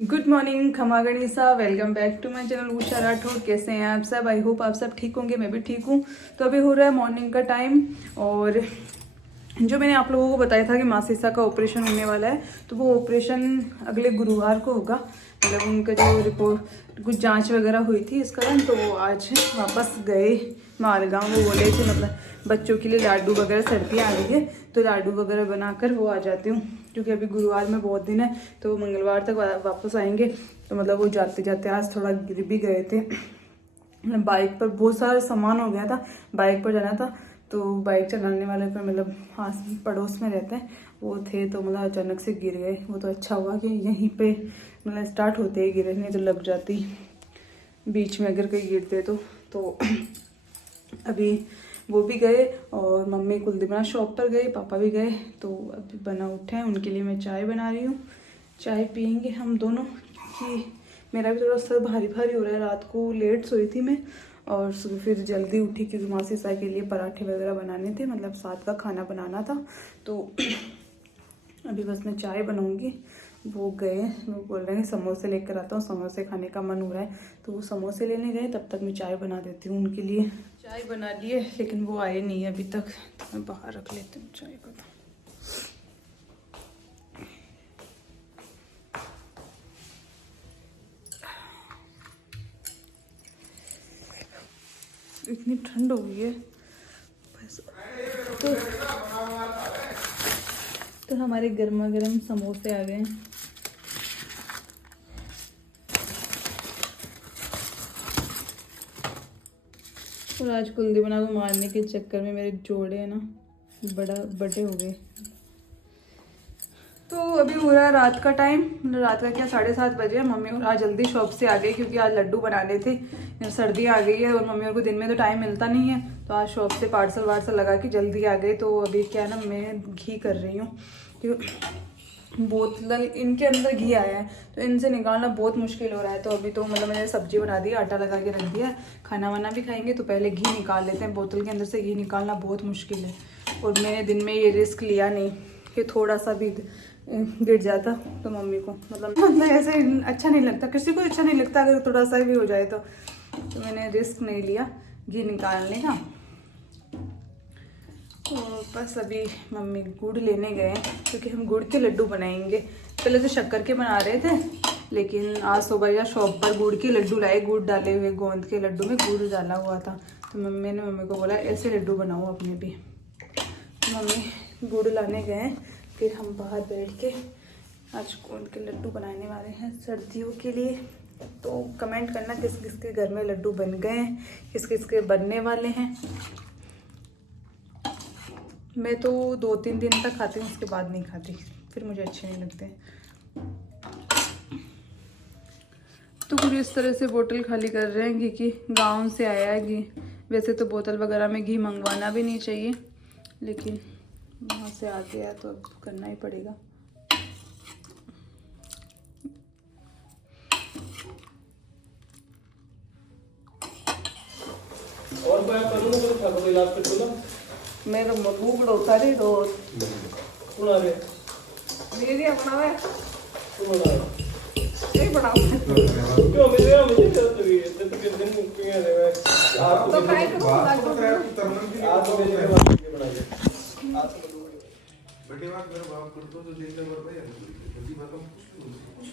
Good morning खमा गणिसा, welcome back to my channel Usha Rathore. कैसे हैं आप सब? आई होप आप सब ठीक होंगे, मैं भी ठीक हूँ। तो अभी हो रहा है मॉर्निंग का टाइम और जो मैंने आप लोगों को बताया था कि मासिसा का ऑपरेशन होने वाला है, तो वो ऑपरेशन अगले गुरुवार को होगा। मतलब उनका जो रिपोर्ट कुछ जांच वगैरह हुई थी इस कारण, तो वो आज वापस गए मालगांव। वो बोले थे मतलब बच्चों के लिए लाडू वगैरह, सर्दियाँ आ रही है तो लाडू वगैरह बनाकर वो आ जाती हूँ, क्योंकि अभी गुरुवार में बहुत दिन है तो मंगलवार तक वापस आएंगे। तो मतलब वो जाते जाते आज थोड़ा गिर भी गए थे। बाइक पर बहुत सारा सामान हो गया था, बाइक पर जाना था तो बाइक चलाने वाले पर मतलब आस पड़ोस में रहते हैं वो थे, तो मतलब अचानक से गिर गए। वो तो अच्छा हुआ कि यहीं पे मतलब स्टार्ट होते ही गिरे, नहीं तो लग जाती बीच में अगर कहीं गिरते तो अभी वो भी गए और मम्मी कुलदीपना शॉप पर गए, पापा भी गए। तो अभी बना उठे हैं, उनके लिए मैं चाय बना रही हूँ। चाय पियेंगे हम दोनों, क्योंकि मेरा भी थोड़ा सर भारी भारी हो रहा है। रात को लेट सोई थी मैं और सुबह फिर जल्दी उठी, क्योंकि मासी साई के लिए पराठे वगैरह बनाने थे, मतलब साथ का खाना बनाना था। तो अभी बस मैं चाय बनाऊंगी। वो गए, वो बोल रहे हैं समोसे लेकर आता हूँ, समोसे खाने का मन हो रहा है, तो वो समोसे लेने गए। तब तक मैं चाय बना देती हूँ उनके लिए। चाय बना लिए लेकिन वो आए नहीं अभी तक, तो मैं बाहर रख लेती हूँ चाय को। इतनी ठंड हो गई है बस। तो हमारे गर्मा गर्म समोसे आ गए हैं। और आज कुलदीपना को मारने के चक्कर में मेरे जोड़े है ना बड़े हो गए। तो अभी हो रहा है रात का टाइम, रात का क्या 7:30 बजे। मम्मी और आज जल्दी शॉप से आ गई, क्योंकि आज लड्डू बनाने थे। सर्दी आ गई है और मम्मी और को दिन में तो टाइम मिलता नहीं है, तो आज शॉप से पार्सल वार्सल लगा के जल्दी आ गई। तो अभी क्या है ना, मैं घी कर रही हूँ, क्योंकि बोतल इनके अंदर घी आया है तो इनसे निकालना बहुत मुश्किल हो रहा है। तो अभी तो मतलब मैंने सब्जी बना दी, आटा लगा के रख दिया, खाना वाना भी खाएंगे तो पहले घी निकाल लेते हैं। बोतल के अंदर से घी निकालना बहुत मुश्किल है, और मैंने दिन में ये रिस्क लिया नहीं कि थोड़ा सा भी गिर जाता तो मम्मी को मतलब ऐसे अच्छा नहीं लगता, किसी को अच्छा नहीं लगता अगर थोड़ा सा भी हो जाए तो मैंने रिस्क नहीं लिया घी निकालने का। तो बस अभी मम्मी गुड़ लेने गए हैं, क्योंकि हम गुड़ के लड्डू बनाएंगे। पहले तो शक्कर के बना रहे थे, लेकिन आज सुबह या शॉप पर गुड़ के लड्डू लाए, गुड़ डाले हुए, गोंद के लड्डू में गुड़ डाला हुआ था। तो मम्मी ने को बोला ऐसे लड्डू बनाओ अपने भी। तो मम्मी गुड़ लाने गए, फिर हम बाहर बैठ के आज गोंद के लड्डू बनाने वाले हैं सर्दियों के लिए। तो कमेंट करना किस किस के घर में लड्डू बन गए हैं, किस किस के बनने वाले हैं। मैं तो 2-3 दिन तक खाती हूँ, उसके बाद नहीं खाती, फिर मुझे अच्छे नहीं लगते। तो कुछ इस तरह से बोतल खाली कर रहे हैं घी की, गाँव से आया है घी। वैसे तो बोतल वगैरह में घी मंगवाना भी नहीं चाहिए, लेकिन वहाँ से आ गया तो अब करना ही पड़ेगा। और मैं करूँगा तो खाना इलाज कर दूँगा। मेरा मुंह उतारी दो सुना रे मेरी अपना है सुना रे नहीं बनाओ क्यों मेरे मुझे क्या तो ये तो किस दिन क्यों है रे आप तो फ्राई करो आज तो मेरे बात के बना दे आज तो बड़ी बात मेरे बाप करतो तो दिन भर भाई जल्दी खत्म कुछ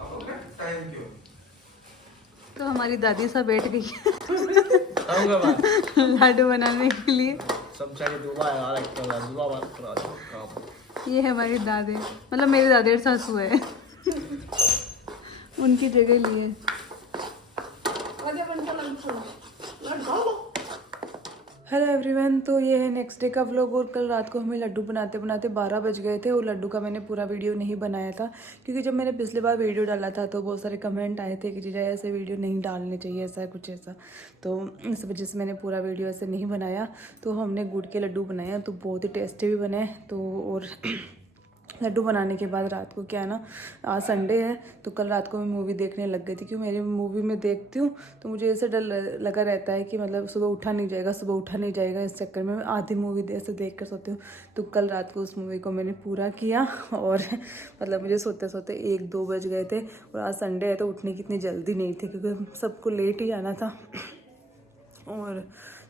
आपका टाइम क्यों। तो हमारी दादी सा बैठ गई आऊंगा मैं लाडू बनाने के लिए। सब चाहिए दुआ है यार एक दुआ बात करा काम। ये है हमारी दादी, मतलब मेरे दादी सासू है उनकी जगह लिए। हेलो एवरीवन, तो ये है नेक्स्ट डे का व्लॉग। और कल रात को हमें लड्डू बनाते बनाते 12 बज गए थे, और लड्डू का मैंने पूरा वीडियो नहीं बनाया था, क्योंकि जब मैंने पिछली बार वीडियो डाला था तो बहुत सारे कमेंट आए थे कि जीजा ऐसे वीडियो नहीं डालने चाहिए, ऐसा कुछ ऐसा। तो इस वजह से मैंने पूरा वीडियो ऐसे नहीं बनाया। तो हमने गुड़ के लड्डू बनाए तो बहुत ही टेस्टी भी बने। तो और लड्डू बनाने के बाद रात को क्या है ना, आज संडे है तो कल रात को मैं मूवी देखने लग गई थी। क्यों, मेरी मूवी में देखती हूँ तो मुझे ऐसे डर लगा रहता है कि मतलब सुबह उठा नहीं जाएगा। इस चक्कर में मैं आधी मूवी ऐसे देख कर सोती हूँ। तो कल रात को उस मूवी को मैंने पूरा किया और मतलब मुझे सोते सोते 1-2 बज गए थे। और आज संडे है तो उठने की इतनी जल्दी नहीं थी क्योंकि सबको लेट ही आना था और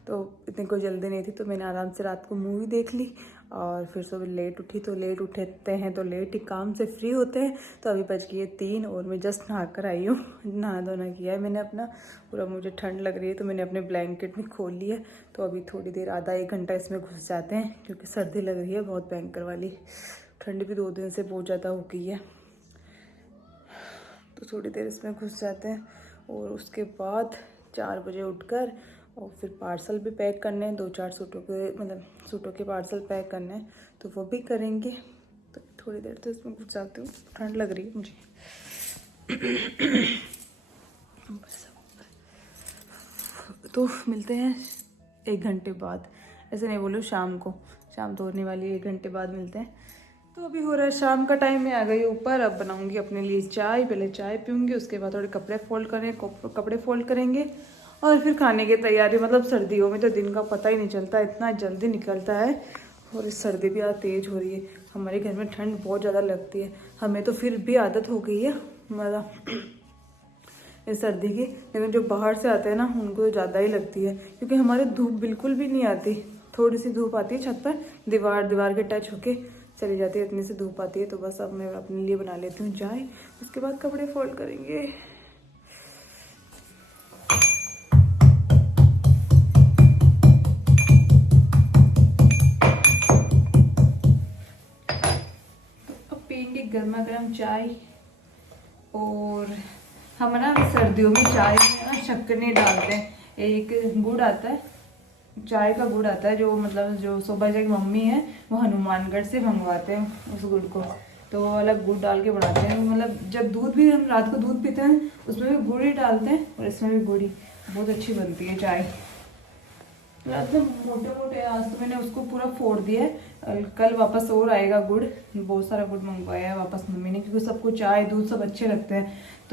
तो इतनी कोई जल्दी नहीं थी। तो मैंने आराम से रात को मूवी देख ली और फिर सुबह लेट उठी। तो लेट उठते हैं तो लेट ही काम से फ्री होते हैं। तो अभी बज गई है 3 और मैं जस्ट नहा कर आई हूँ। नहा धोना किया है मैंने अपना पूरा। मुझे ठंड लग रही है तो मैंने अपने ब्लैंकेट में खोल लिया है। तो अभी थोड़ी देर आधा 1 घंटा इसमें घुस जाते हैं क्योंकि सर्दी लग रही है बहुत भयंकर वाली। ठंड भी 2 दिन से बहुत ज़्यादा हो गई है। तो थोड़ी देर इसमें घुस जाते हैं और उसके बाद 4 बजे उठकर और फिर पार्सल भी पैक करने हैं। 2-4 सूटों के पार्सल पैक करने हैं तो वो भी करेंगे। तो थोड़ी देर तो इसमें घुस जाती हूँ, ठंड लग रही है मुझे। तो मिलते हैं 1 घंटे बाद, ऐसे नहीं बोलो शाम को, शाम तो होने वाली है, 1 घंटे बाद मिलते हैं। तो अभी हो रहा है शाम का टाइम, मैं आ गई ऊपर। अब बनाऊंगी अपने लिए चाय, पहले चाय पीऊँगी, उसके बाद थोड़े कपड़े फोल्ड करेंगे और फिर खाने की तैयारी। मतलब सर्दियों में तो दिन का पता ही नहीं चलता, इतना जल्दी निकलता है। और इस सर्दी भी आज तेज़ हो रही है। हमारे घर में ठंड बहुत ज़्यादा लगती है, हमें तो फिर भी आदत हो गई है मतलब इस सर्दी की। लेकिन जो बाहर से आते हैं ना उनको तो ज़्यादा ही लगती है क्योंकि हमारे धूप बिल्कुल भी नहीं आती। थोड़ी सी धूप आती है छत पर, दीवार के टच होके चली जाती है, इतनी सी धूप आती है। तो बस अब मैं अपने लिए बना लेती हूँ चाय, उसके बाद कपड़े फोल्ड करेंगे। गर्मा गर्म चाय। और हम ना सर्दियों में चाय में ना शक्कर नहीं डालते हैं। एक गुड़ आता है, चाय का गुड़ आता है, जो मतलब जो शोभा जी की मम्मी है वो हनुमानगढ़ से मंगवाते हैं उस गुड़ को। तो वो अलग गुड़ डाल के बनाते हैं। मतलब जब दूध भी हम रात को दूध पीते हैं उसमें भी गुड़ ही डालते हैं और इसमें भी गुड़ ही। बहुत अच्छी बनती है चाय। रात में मोटे आज तो मैंने उसको पूरा फोड़ दिया है। कल वापस और आएगा गुड़, बहुत सारा गुड़ मंगवाया है वापस मम्मी ने क्योंकि सबको चाय दूध सब अच्छे लगते हैं।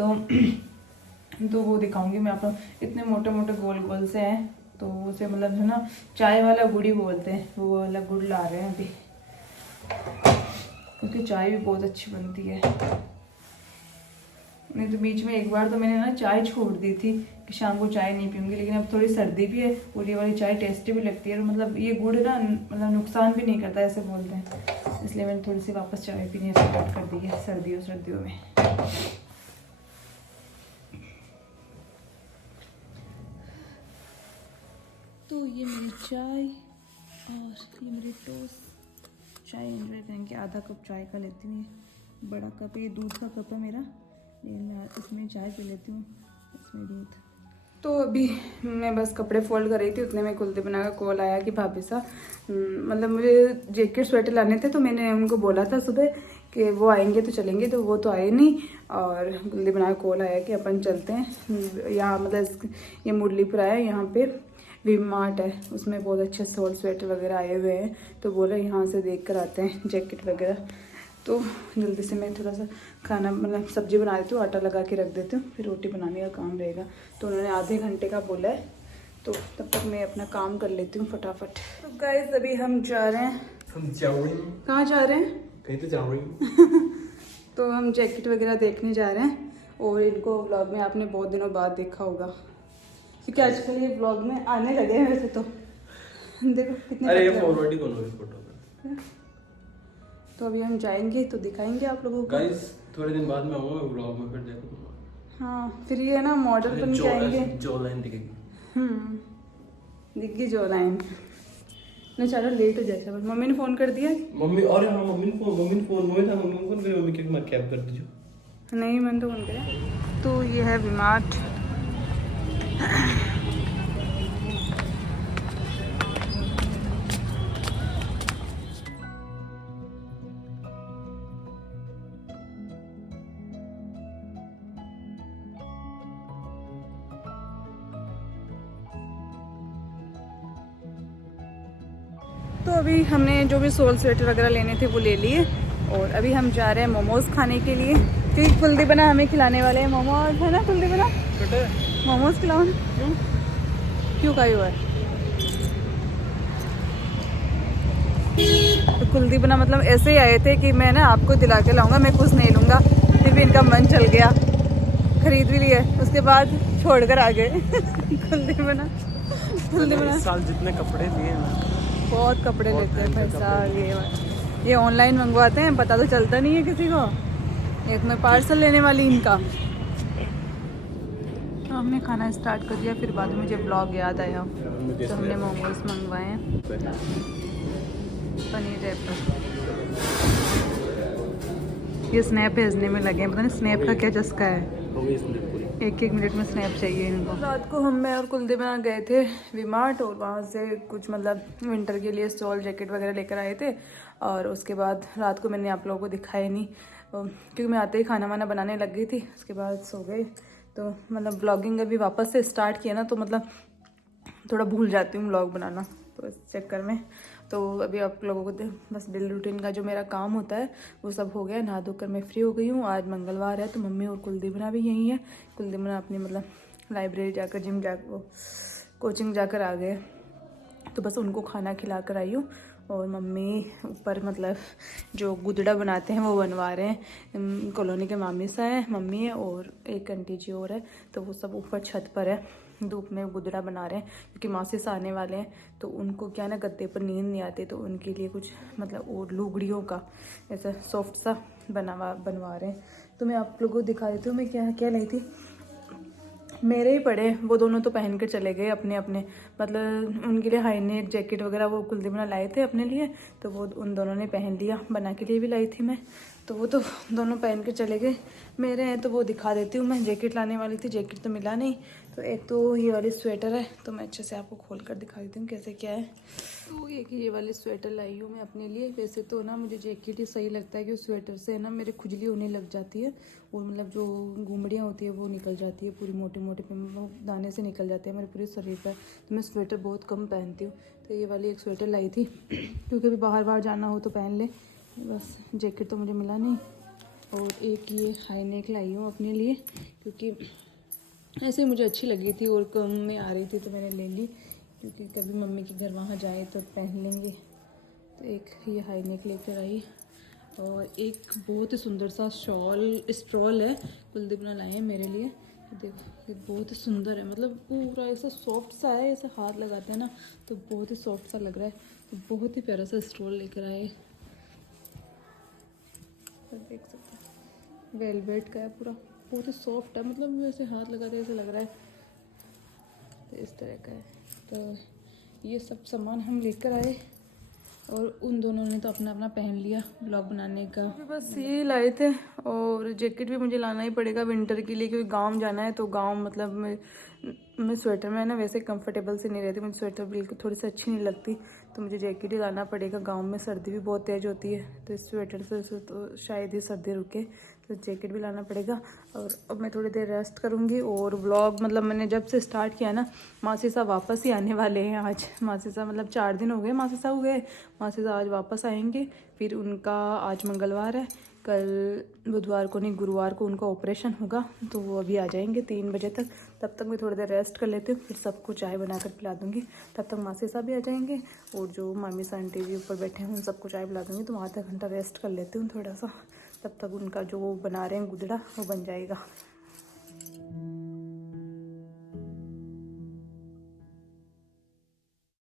तो वो दिखाऊंगी मैं आपको। इतने मोटे गोल से हैं तो उसे मतलब है ना चाय वाला गुड़ ही बोलते हैं। वो वाला गुड़ ला रहे हैं अभी क्योंकि चाय भी बहुत अच्छी बनती है। नहीं तो बीच में एक बार तो मैंने ना चाय छोड़ दी थी कि शाम को चाय नहीं पीऊँगी। लेकिन अब थोड़ी सर्दी भी है और ये वाली चाय टेस्टी भी लगती है। और मतलब ये गुड़ ना मतलब नुकसान भी नहीं करता ऐसे बोलते हैं, इसलिए मैंने थोड़ी सी वापस चाय पीनी स्टार्ट कर दी है सर्दियों में। तो ये मेरी चाय और ये मेरी टोस्ट। चाय एंजॉय करेंगे। आधा कप चाय का लेती हूँ, बड़ा कप, ये दूध का कप है मेरा, लेकिन मैं इसमें चाय पी लेती हूँ, इसमें दूध। तो अभी मैं बस कपड़े फोल्ड कर रही थी, उतने में कुलदीप बना का कॉल आया कि भाभी सा मतलब मुझे जैकेट स्वेटर लाने थे। तो मैंने उनको बोला था सुबह कि वो आएंगे तो चलेंगे, तो वो तो आए नहीं। और कुलदीप बना का कॉल आया कि अपन चलते हैं यहाँ, मतलब ये मुरलीपुर आया, यहाँ पे वी मार्ट है, उसमें बहुत अच्छे शॉर्ट स्वेटर वगैरह आए हुए हैं। तो बोला यहाँ से देख कर आते हैं जैकेट वगैरह। तो जल्दी से मैं थोड़ा सा खाना मतलब सब्जी बना देती हूँ, आटा लगा के रख देती हूँ, फिर रोटी बनाने का काम रहेगा। तो उन्होंने आधे घंटे का बोला है, तो तब तक मैं अपना काम कर लेती हूँ फटाफट। तो गाइस अभी हम जा रहे हैं, हम जा रहे हैं, कहाँ जा रहे हैं? कहीं तो जा रहे हैं। तो हम जैकेट वगैरह देखने जा रहे हैं। और इनको व्लॉग में आपने बहुत दिनों बाद देखा होगा क्योंकि आजकल ये व्लॉग में आने लगे हैं वैसे तो। देखो कितने, अरे ये फॉरवर्ड ही करो इस फोटो पे। तो अभी हम जाएंगे तो दिखाएंगे आप लोगों को। गाइस थोड़े दिन बाद में आऊंगा व्लॉग में, फिर देखो तुम। हाँ फिर ये ना मॉडल बन के आएंगे। जो लाइन दिखेगी, दिखी जो लाइन। नहीं चलो लेट हो जाएगा। मम्मी ने फोन कर दिया? मम्मी, और हाँ मम्मी ने फोन कर मम्मी के मैं कैब कर दीजिए। नहीं मैंने तो फोन किया। तो ये है विमार्ट। तो अभी हमने जो भी सोल स्वेटर वगैरह लेने थे वो ले लिए और अभी हम जा रहे हैं मोमोज़ खाने के लिए, क्योंकि कुलदीप बना हमें खिलाने वाले हैं मोमोज़, है ना कुलदीप बना? मोमोज़ खिलाओ। क्यों खाई हुआ है? तो कुलदीप बना मतलब ऐसे ही आए थे कि मैं ना आपको दिला के लाऊंगा, मैं कुछ नहीं लूँगा, फिर भी इनका मन चल गया, खरीद भी लिए, उसके बाद छोड़ कर आ गए। कुलदीप बना इस साल जितने कपड़े लिए हैं बहुत कपड़े लेते हैं भाई साहब, ये ऑनलाइन मंगवाते हैं, पता तो चलता नहीं है किसी को। एक मैं पार्सल लेने वाली इनका। तो हमने खाना स्टार्ट कर दिया, फिर बाद में मुझे ब्लॉग याद आया तो हमने मोमोज मंगवाए हैं, पनीर टाइप का। ये स्नैप भेजने में लगे हैं, पता नहीं स्नैप का क्या चस्का है, एक मिनट में स्नैप चाहिए इनको। रात को मैं और कुलदीप गए थे वी-मार्ट, और वहाँ से कुछ मतलब विंटर के लिए स्टॉल जैकेट वगैरह लेकर आए थे। और उसके बाद रात को मैंने आप लोगों को दिखाया नहीं, क्योंकि मैं आते ही खाना वाना बनाने लग गई थी, उसके बाद सो गए। तो मतलब ब्लॉगिंग अभी वापस से स्टार्ट किया ना, तो मतलब थोड़ा भूल जाती हूँ ब्लॉग बनाना, तो इस चक्कर में। तो अभी आप लोगों को बस डेली रूटीन का जो मेरा काम होता है वो सब हो गया, नहा धोकर मैं फ्री हो गई हूँ। आज मंगलवार है तो मम्मी और कुलदीप बना भी यहीं है। कुलदीप बना अपनी मतलब लाइब्रेरी जाकर, जिम जाकर, कोचिंग जाकर आ गए, तो बस उनको खाना खिला कर आई हूँ। और मम्मी ऊपर मतलब जो गुदड़ा बनाते हैं वो बनवा रहे हैं। कॉलोनी के मामी सा है, मम्मी है और एक आंटी जी और है, तो वो सब ऊपर छत पर है, धूप में गुदड़ा बना रहे हैं, क्योंकि मासी से आने वाले हैं, तो उनको क्या ना गद्दे पर नींद नहीं आती, तो उनके लिए कुछ मतलब और लुगड़ियों का ऐसा सॉफ्ट सा बनवा रहे हैं। तो मैं आप लोगों को दिखा देती हूँ मैं क्या क्या लाई थी। मेरे ही पड़े, वो दोनों तो पहन कर चले गए अपने अपने, मतलब उनके लिए हाई नेक जैकेट वगैरह वो कुलदीप बना लाए थे अपने लिए, तो वो उन दोनों ने पहन लिया। बना के लिए भी लाई थी मैं, तो वो तो दोनों पहन के चले गए। मेरे हैं तो वो दिखा देती हूँ मैं। जैकेट लाने वाली थी, जैकेट तो मिला नहीं, तो एक तो ये वाली स्वेटर है, तो मैं अच्छे से आपको खोल कर दिखा देती हूँ कैसे क्या है। तो एक ये वाली स्वेटर लाई हूँ मैं अपने लिए। वैसे तो ना मुझे जैकेट ही सही लगता है, कि स्वेटर से ना मेरे खुजली होने लग जाती है, और मतलब जो घुमड़ियाँ होती है वो निकल जाती है पूरी, मोटी मोटी वो दाने से निकल जाते हैं मेरे पूरे शरीर पर, तो मैं स्वेटर बहुत कम पहनती हूँ। तो ये वाली एक स्वेटर लाई थी, क्योंकि अभी बाहर जाना हो तो पहन ले, बस जैकेट तो मुझे मिला नहीं। और एक ये हाई नेक लाई हूँ अपने लिए, क्योंकि ऐसे मुझे अच्छी लगी थी और कम में आ रही थी, तो मैंने ले ली, क्योंकि कभी मम्मी के घर वहाँ जाए तो पहन लेंगे। तो एक ये हाई नेक लेकर आई, और एक बहुत ही सुंदर सा स्ट्रॉल है, कुलदीप ने लाए हैं मेरे लिए। देखो ये बहुत ही सुंदर है, मतलब पूरा ऐसा सॉफ्ट सा है, ऐसा हाथ लगाते हैं ना तो बहुत ही सॉफ्ट सा लग रहा है। तो बहुत ही प्यारा सा स्ट्रॉल लेकर आए, देख सकते हैं वेलवेट का है पूरा, बहुत ही सॉफ्ट है, मतलब वैसे हाथ लगाते ऐसे लग रहा है, तो इस तरह का है। तो ये सब सामान हम लेकर आए, और उन दोनों ने तो अपना अपना पहन लिया ब्लॉग बनाने का। बस ये लाए थे, और जैकेट भी मुझे लाना ही पड़ेगा विंटर के लिए, क्योंकि गांव जाना है। तो गांव मतलब मैं स्वेटर में ना वैसे कंफर्टेबल से नहीं रहती, मुझे स्वेटर बिल्कुल थोड़ी सी अच्छी नहीं लगती, तो मुझे जैकेट ही लाना पड़ेगा। गांव में सर्दी भी बहुत तेज़ होती है, तो इस स्वेटर से तो शायद ही सर्दी रुके, तो जैकेट भी लाना पड़ेगा। और अब मैं थोड़ी देर रेस्ट करूँगी, और व्लॉग मतलब मैंने जब से स्टार्ट किया ना, मासी साहब वापस ही आने वाले हैं आज। मासी साहब मतलब 4 दिन हो गए मासी साहब गए, मासी साहब आज वापस आएंगे। फिर उनका आज मंगलवार है, कल बुधवार को नहीं गुरुवार को उनका ऑपरेशन होगा, तो वो अभी आ जाएंगे 3 बजे तक। तब तक मैं थोड़ी देर रेस्ट कर लेती हूँ, फिर सबको चाय बनाकर पिला दूँगी। तब तक मासी साहब भी आ जाएंगे, और जो मामी सा आंटी जी ऊपर बैठे हैं उन सबको चाय पिला दूँगी। तो आधा घंटा रेस्ट कर लेती हूँ थोड़ा सा, तब तक उनका जो वो बना रहे हैं गुदड़ा वो बन जाएगा।